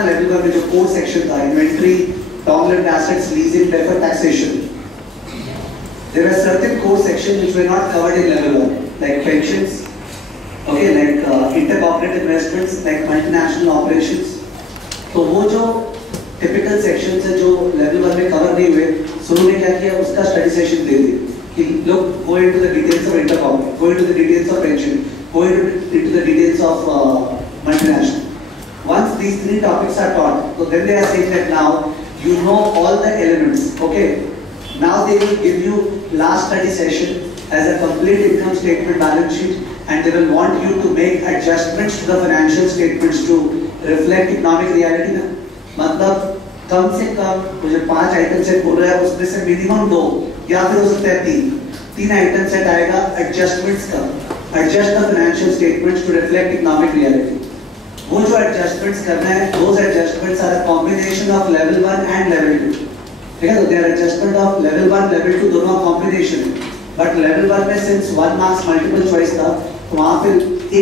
Level पर जो core section था, inventory, long-lived assets, leasing, deferred taxation. There were certain core sections which were not covered in level 1, like pensions, okay, like intercorporate investments, like multinational operations. तो वो जो typical sections है जो level 1 में cover नहीं हुए, सुनो ने क्या किया, उसका study session दे दी कि look, go into the details of intercorporate, go into the details of pension, go into the details of multinational. Once these three topics are taught, so then they are saying that now you know all the elements, okay? Now they will give you last study session as a complete income statement, balance sheet, and they will want you to make adjustments to the financial statements to reflect economic reality ना. मतलब कम से कम मुझे 5 item set बोल रहा है, उसमें से minimum 2 या फिर हो सकता है 3 आइटम सेट आएगा एडजस्टमेंट्स का. Adjust the financial statements to reflect economic reality. वो जो एडजस्टमेंट्स करना है, those adjustments are a combination of level 1 and level 2. ठीक है, तो they are adjustment of level 1, level 2 दोनों combination है. But level 1 में since 1 marks multiple choice था, तो वहाँ पे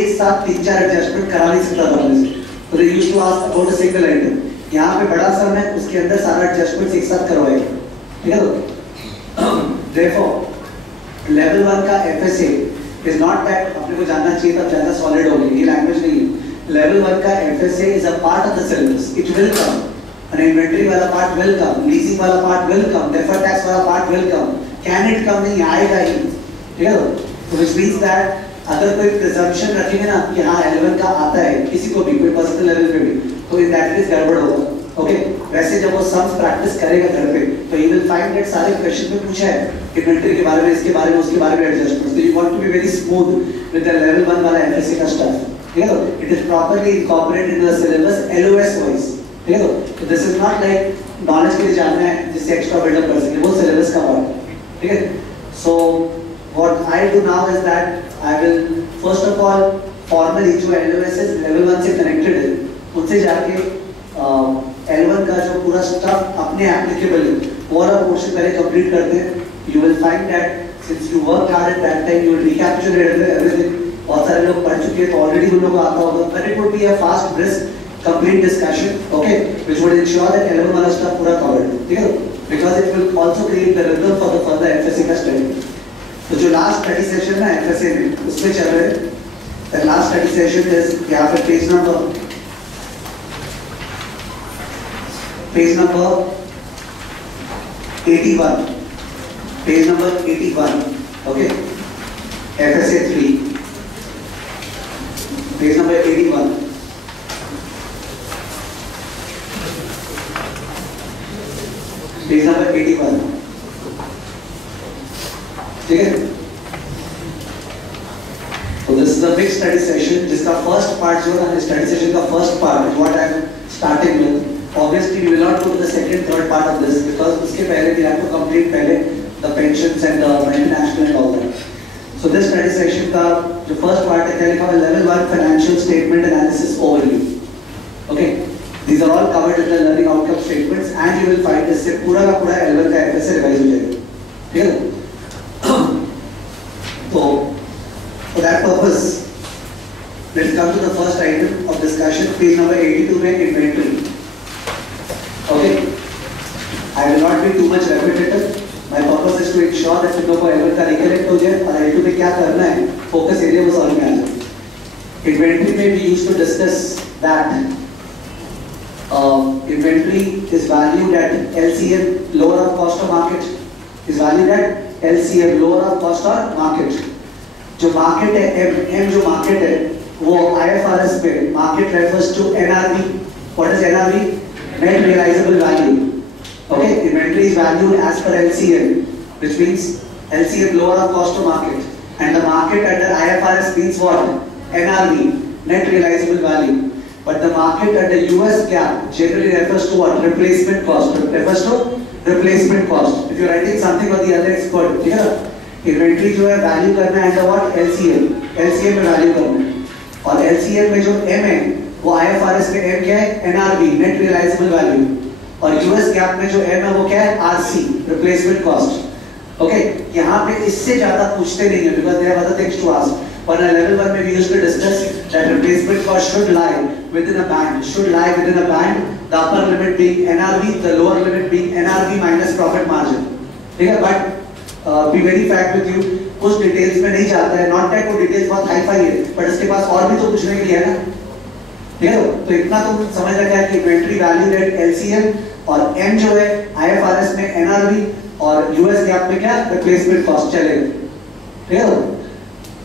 एक साथ 3-4 adjustment करा नहीं सकता था अपने से. तो they used to ask about a single item. यहाँ पे बड़ा सम है, उसके अंदर सारा adjustments एक साथ करवाएगा. ठीक है, तो therefore level 1 का FSA is not that अपने को जानना चाहिए तब ज़्यादा solid होगी, ये language नहीं है. Level 1 का FSA is a part of the syllabus. It will come. An inventory वाला part will come. Leasing वाला part will come. Deferred tax वाला part will come. Can it come? नहीं आएगा ही. ठीक है? तो which means that अगर कोई presumption रखेंगे ना कि हाँ L1 का आता है किसी को भी कोई personal level पे भी, तो in that case गड़बड़ होगा. Okay? वैसे जब वो sums practice करेगा घर पे, तो he will find that सारे question में पूछा है inventory के बारे में, इसके बारे में, उसके बारे में adjustments. So you want to be very smooth with the level 1 वाला FSA का stuff. ठीक है तो it is properly incorporated into the syllabus LOS wise. ठीक है तो this is not like knowledge के लिए जानना है जिससे extra build up कर सके, वो syllabus का part है. ठीक है, so what I do now is that I will first of all formally जो LOS is level 1 से connected है, उनसे जाके L1 का जो पूरा stuff अपने applicable है, वो वाला portion पहले complete करते हैं. You will find that since you worked hard at that time, you will recapitulate everything. बहुत सारे लोग पढ़ चुके हैं तो ऑलरेडी उन लोगों को आता होगा, but it would be a fast, brisk, complete discussion, okay, which would ensure that L1 वाला stuff पूरा covered, ठीक है, because it will also create the rhythm for the further FSA का study. तो जो last study session है FSA में, उसमें चल रहे हैं. The last study session is यहाँ पे page number 81, okay, FSA 3. Page number 81. Page number 81. ठीक है? So this is a big study session. जिसका first part जो है study session का first part is what I am starting with. Obviously we will not go to the second, third part of this because उसके पहले we have to complete पहले the pensions and the multinational and all that. So this study section का जो first part है क्या लिखा हुआ है level 1 financial statement analysis overview. Okay, these are all covered in the learning outcome statements and you will find इससे पूरा का पूरा L1 का FSA रिवाइज हो जाएगा. ठीक है? तो for that purpose, let's come to the first item of discussion, page number 82 में inventory. Okay, I will not be too much repetitive. My purpose is to ensure that लोगों को L1 का recollect हो जाए और L2 में क्या करना है, focus area वो समझ में आ जाए. Inventory में we used to discuss that inventory is valued at LCM, lower of cost of market, is valued at LCM, lower of cost of market. जो market है M जो market है वो IFRS पे market refers to NRV. What is NRV? Net realizable value. Okay, inventory is valued as per LCM, which means LCM lower of cost to market, and the market under IFRS means what? NRV, net realizable value. But the market under US GAAP generally refers to what? Replacement cost. Refers to replacement cost. If you are writing something on the other expert, ठीक है? Inventory जो है value करना है under what? LCM. LCM में value करना है. और LCM में जो M है, वो IFRS में M क्या है? NRV, net realizable value. और यूएस गैप में जो एम है वो क्या है आरसी रिप्लेसमेंट कॉस्ट. ओके, यहाँ पे इससे ज्यादा पूछते नहीं है because they have other things to ask. On a level 1 we used to discuss that replacement cost should lie within a band, the upper limit being NRV, the lower limit being NRV minus profit margin. ठीक है, but be very frank with you, कुछ details में नहीं जाता है, not that वो details बहुत hi fi है, बट इसके पास और भी तो पूछने के लिए है ना, ठीक है? तो इतना तो समझ रखा है कि इन्वेंट्री वैल्यू रेट LCM और M जो है IFRS में NRV और US गैप में क्या रिप्लेसमेंट कॉस्ट चलेगा, ठीक है?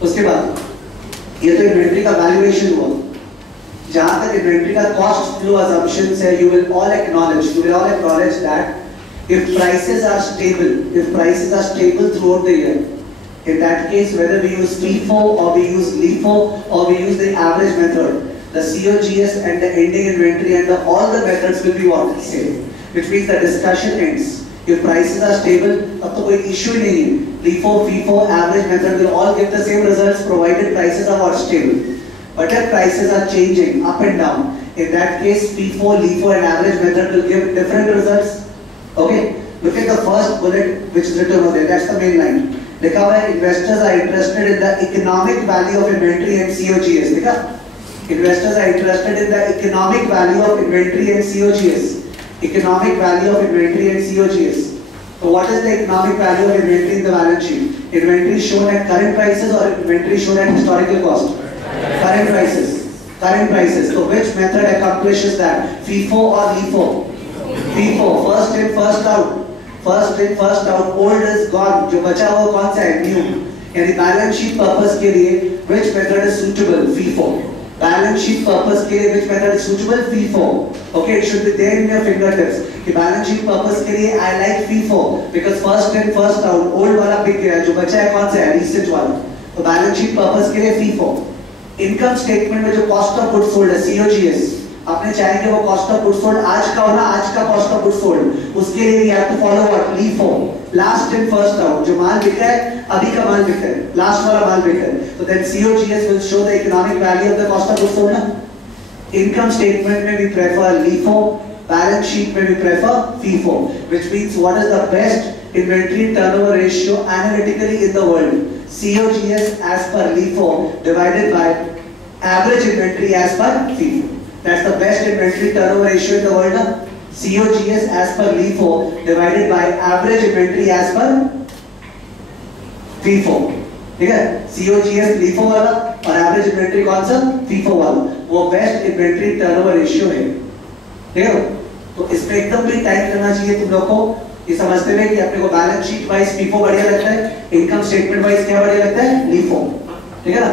उसके बाद ये तो इन्वेंट्री का वैल्यूएशन हुआ। जहां तक इन्वेंट्री का कॉस्ट फ्लो assumptions है, you will all acknowledge that if prices are stable throughout the year, in that case whether we use FIFO or we use LIFO or we use the average method, the COGS and the ending inventory and all the methods will be what? Same. Which means the discussion ends. If prices are stable, तब तो कोई issue ही नहीं है. LIFO, FIFO, average method will all give the same results provided prices are what? Stable. But if prices are changing up and down, in that case FIFO, LIFO and average method will give different results. Okay? Look at the first bullet which is written over there. That's the main line. लिखा हुआ है investors are interested in the economic value of inventory and COGS. देखा? Investors are interested in the economic value of inventory and COGS. Economic value of inventory and COGS. So what is the economic value of inventory in the balance sheet? Inventory shown at current prices or inventory shown at historical cost? Current prices. Current prices. So which method accomplishes that? FIFO or LIFO? FIFO. First in, first out. First in, first out. Old is gone. जो बचा हुआ कौन सा है? New. यानी balance sheet purpose के लिए which method is suitable? FIFO. Balance sheet purpose के लिए which method is suitable? FIFO. Okay, it should be there in your fingertips. कि balance sheet purpose के लिए I like FIFO because first in, first out. Old वाला बिक गया, जो बचा है कौन सा है? Recent वाला. तो balance sheet purpose के लिए FIFO. Income statement में जो cost of goods sold है COGS, आपने चाहे कि वो cost of goods sold आज का हो ना, आज का cost of goods sold, उसके लिए you have to follow what? LIFO. Last in, first out. जो माल बिका है, अभी का माल बिका है, last वाला माल बिका है. तो then COGS will show the economic value of the cost of goods sold ना. Income statement में we prefer LIFO, balance sheet में we prefer FIFO, which means what is the best inventory turnover ratio analytically in the world? COGS as per LIFO divided by average inventory as per FIFO. That's the best inventory turnover ratio in the world. COGS as per LIFO divided by average inventory as per FIFO. ठीक है? COGS LIFO वाला और average inventory कौन सा? FIFO वाला. वो best inventory turnover ratio है. ठीक है? तो इसमें एकदम भी टाइम करना चाहिए तुम लोग को ये समझते हुए कि अपने को बैलेंस शीट वाइज FIFO बढ़िया लगता है, इनकम स्टेटमेंट वाइज क्या बढ़िया लगता है? LIFO. ठीक है ना?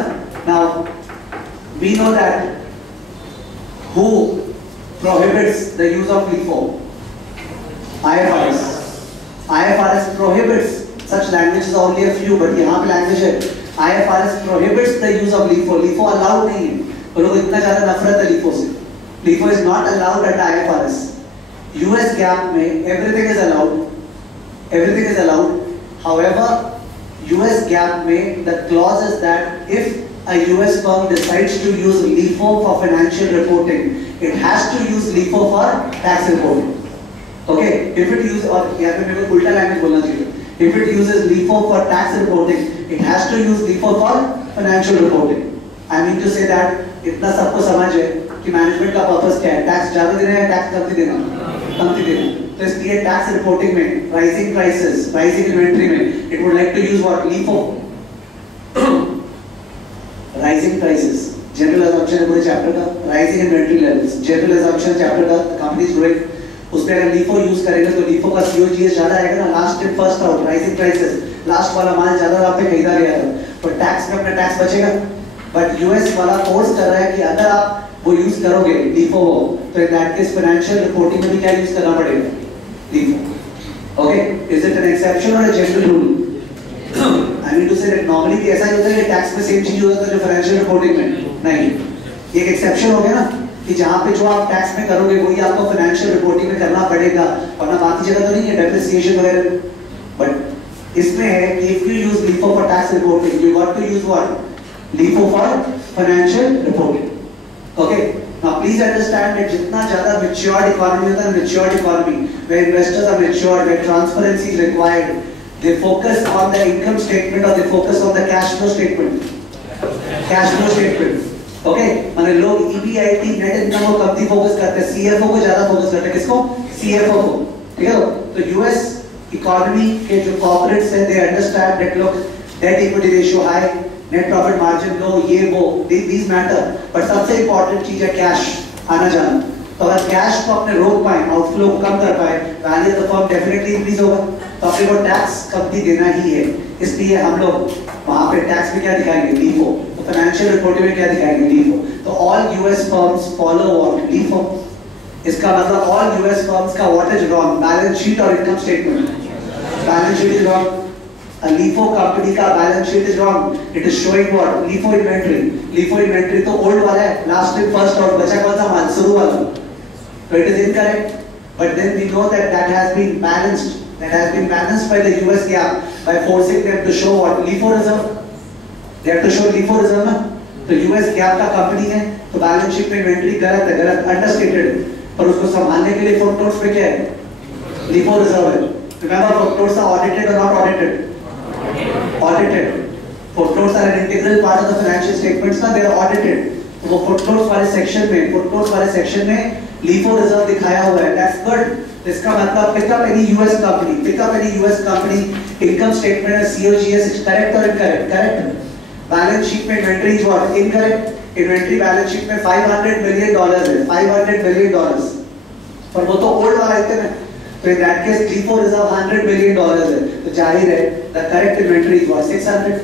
Now we know that who prohibits the use of LIFO? IFRS. IFRS prohibits such languages, only a few, but यहाँ पे language है. IFRS prohibits the use of LIFO. LIFO allowed नहीं है. तो लोग इतना ज़्यादा नफरत है LIFO से. LIFO is not allowed at IFRS. US GAAP में everything is allowed. Everything is allowed. However, US GAAP में the clause is that if a US firm decides to use LIFO for financial reporting, it has to use LIFO for tax reporting. Okay? If it uses, और यहाँ पे मेरे को उल्टा language बोलना चाहिए. If it uses LIFO for tax reporting, it has to use LIFO for financial reporting. I mean to say that इतना सबको समझ है कि मैनेजमेंट का पर्पस क्या है? टैक्स ज़्यादा देना है, टैक्स कम देना, कम देना. तो इसलिए टैक्स रिपोर्टिंग में, राइजिंग प्राइसेस, राइजिंग इन्वेंट्री में, it would like to use what? LIFO. Rising prices, general assumption है पूरे चैप्टर का. Rising inventory levels, general assumption chapter का. The company is growing. उसमें अगर LIFO यूज करेंगे तो LIFO का COGS ज़्यादा आएगा ना. Last in, first out, rising prices. Last वाला माल ज़्यादा आप पे खरीदा गया था, तो टैक्स में अपना टैक्स बचेगा. But US वाला फोर्स कर रहा है कि अगर आप वो यूज करोगे LIFO हो, तो in that case financial reporting में भी क्या यूज करना पड़ेगा? LIFO. Okay? Is it an exception or a general rule? I mean to say that normally भी ऐसा ही होता है कि टैक्स में सेम चीज होता है जो फाइनेंशियल रिपोर्टिंग में नहीं. एक एक्सेप्शन हो गया ना कि जहाँ पे जो आप टैक्स में करोगे वही आपको फाइनेंशियल रिपोर्टिंग में करना पड़ेगा, वरना बाकी जगह तो नहीं है डेप्रिसिएशन वगैरह. बट इसमें है कि if you use LIFO for tax reporting, you got to use what? LIFO for financial reporting. Okay? Now please understand that जितना ज़्यादा matured economy होता है, matured economy, where investors are matured, where transparency is required, they focus on the income statement or they focus on the cash flow statement. Cash flow statement. Okay, माने लोग EBIT net income को कम focus करते हैं, CFO को ज्यादा focus करते हैं। किसको? सीएफओ को। ठीक है, तो यूएस इकोनॉमी के जो कॉर्पोरेट्स हैं, दे अंडरस्टैंड दैट लोग debt equity ratio high, net profit margin low, ये वो, दीज मैटर, बट सबसे इंपॉर्टेंट चीज है कैश आना जाना। तो अगर कैश को अपने रोक पाए, आउटफ्लो को कम कर पाए, value of the firm definitely increase होगा। तो अपने को टैक्स कम देना ही है, इसलिए हम लोग वहां पे टैक्स में क्या दिखाएंगे? LIFO। तो फाइनेंशियल रिपोर्टिंग में क्या दिखाएंगे? LIFO। तो all US firms follow what? LIFO। इसका मतलब ऑल यूएस फर्म्स का what is wrong? Balance sheet और income statement. Balance sheet is wrong. A LIFO company का balance sheet is wrong, it is showing what? LIFO inventory. LIFO inventory तो old वाला है, last in first out, बचा कौन सा माल? शुरू वाला। So it is incorrect, but then we know that that has been balanced. That has been balanced by the US GAAP by forcing them to show what? LIFO reserve. They have to show LIFO reserve ना? तो US GAAP का company है, तो balance sheet में inventory गलत है, गलत understated है, पर उसको संभालने के लिए फुटनोट्स पे क्या है? LIFO reserve है। Remember, footnotes are audited or not audited? Audited. Footnotes are an integral part of the financial statements ना, they are audited. तो वो footnotes वाले सेक्शन में LIFO रिजर्व दिखाया हुआ है, that's good. इसका मतलब pick up any US company, income statement and COGS is correct or incorrect? Correct. Balance sheet में inventory is what? Incorrect. Inventory balance sheet में $500 million है, $500 million. पर वो तो old वाला है ना, तो in that case LIFO reserve $100 million है, तो जाहिर है the correct inventory is what? 600.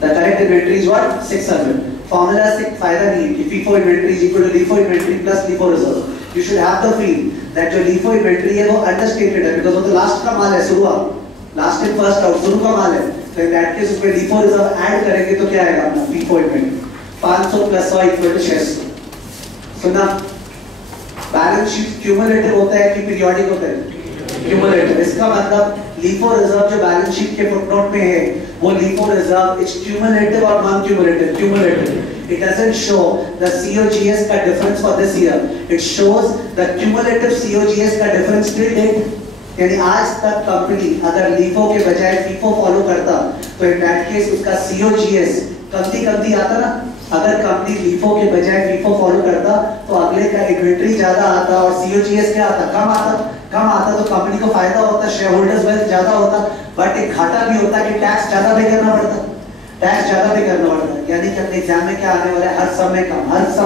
The correct inventory is what? 600. Formula से फायदा नहीं है कि FIFO inventory is equal to LIFO inventory plus LIFO reserve. You should have the feel that जो LIFO inventory है वो understated है, because वो तो last का माल है, शुरुआत, last in first out, शुरू का माल है। तो in that case उसमें LIFO reserve add करेंगे तो क्या आएगा अपना FIFO inventory? 500 plus 100 equal to 600। सुना? Balance sheet cumulative होता है कि periodic होता है? Cumulative। इसका मतलब LIFO reserve जो बैलेंस शीट के फुटनोट में है, वो LIFO reserve is cumulative or non-cumulative? Cumulative. It doesn't show the COGS का difference for this year. It shows the cumulative COGS का difference till date. यानी आज तक कंपनी अगर LIFO के बजाय FIFO फॉलो करता, तो in that case उसका COGS कमती आता ना। अगर कंपनी LIFO के बजाय FIFO फॉलो करता, तो अगले का इन्वेंटरी ज्यादा आता और COGS क्या आता? कम आता, तो कंपनी को फायदा होता, शेयर होल्डर्स वेल्थ ज्यादा होता, बट एक घाटा भी होता कि टैक्स ज्यादा पे करना पड़ता। यानी कि अपने एग्जाम में क्या आने वाला है? हर सब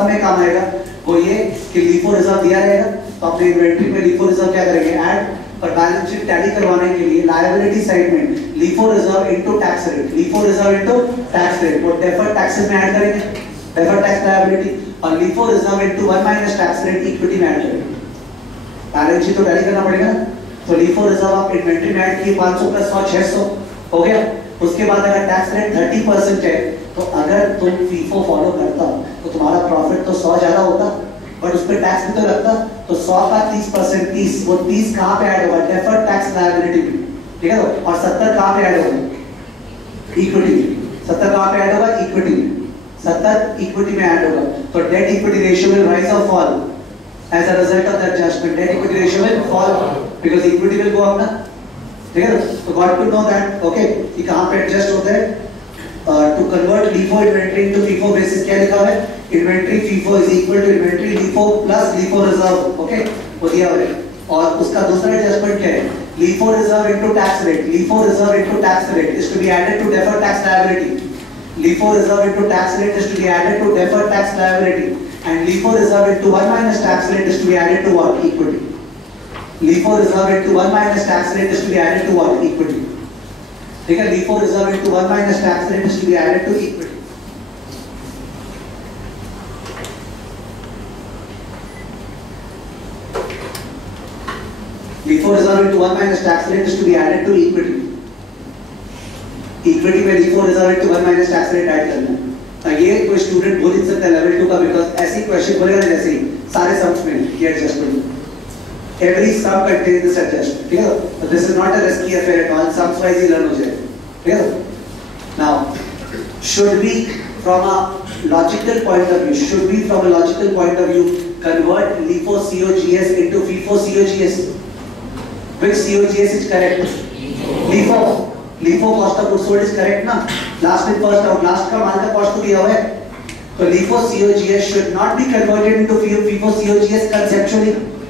में काम आएगा वो ये कि LIFO रिजर्व दिया रहेगा, तो अपने इन्वेंटरी में LIFO रिजर्व क्या करेंगे? ऐड। पर बैलेंस शीट टैली करवाने के लिए लायबिलिटी साइड में LIFO reserve into tax rate, वो डेफर्ड टैक्सेस में ऐड करेंगे, डेफर्ड टैक्स लायबिलिटी, और LIFO reserve into 1 minus tax rate equity में ऐड करेंगे। बैलेंस शीट तो टैली करना पड़ेगा ना। तो LIFO रिजर्व आप इन्वेंटरी में ऐड किए, 500 प्लस 100 600 हो गया। उसके बाद अगर टैक्स रेट 30% है, तो अगर तुम FIFO फॉलो करता तो तुम्हारा प्रॉफिट तो 100 ज्यादा होता, बट उस पर टैक्स भी तो लगता, तो 100 का 30%, 30, वो 30 कहाँ पे ऐड होगा? डेफर्ड टैक्स लायबिलिटी में, ठीक है। और 70 कहाँ पे ऐड होगा? इक्विटी में। 70 कहाँ पे ऐड होगा? इक्विटी में। 70 इक्विटी में ऐड होगा, तो date equity ratio will rise और fall as a result of that adjustment. Debt equity ratio will fall because equity will go up ना, ठीक है। तो got to know that, okay, कि कहाँ पे adjust होता है। To convert LIFO inventory into FIFO basis क्या लिखा है? Inventory FIFO is equal to inventory LIFO plus LIFO reserve, okay, वो दिया हुआ है। और उसका दूसरा adjustment क्या है? LIFO reserve into tax rate. LIFO reserve into tax rate is to be added to deferred tax liability. LIFO reserve into tax rate is to be added to deferred tax liability. And LIFO reserve into 1 minus tax rate is to be added to what? Equity. LIFO reserve into 1 minus tax rate is to be added to what? Equity. ठीक है, LIFO reserve into 1 minus tax rate is to be added to equity. LIFO reserve into 1 minus tax rate is to be added to equity. Equity में LIFO reserve into 1 minus tax rate add करना है। ये कोई student बोल नहीं सकता level 2 का, because ऐसी क्वेश्चन बोलेगा ना, जैसे ही सारे सम्स में ये adjustment, every sum contains this adjustment, ठीक है। तो this is not a risky affair at all, sums wise ही लर्न हो जाए, ठीक है। Now should be from a logical point of view convert LIFO COGS into FIFO COGS. Which COGS is correct? LIFO cost of goods sold is correct ना। Last in first out, last का माल का cost तो दिया हुआ है, So LIFO COGS should not be converted into FIFO COGS conceptually.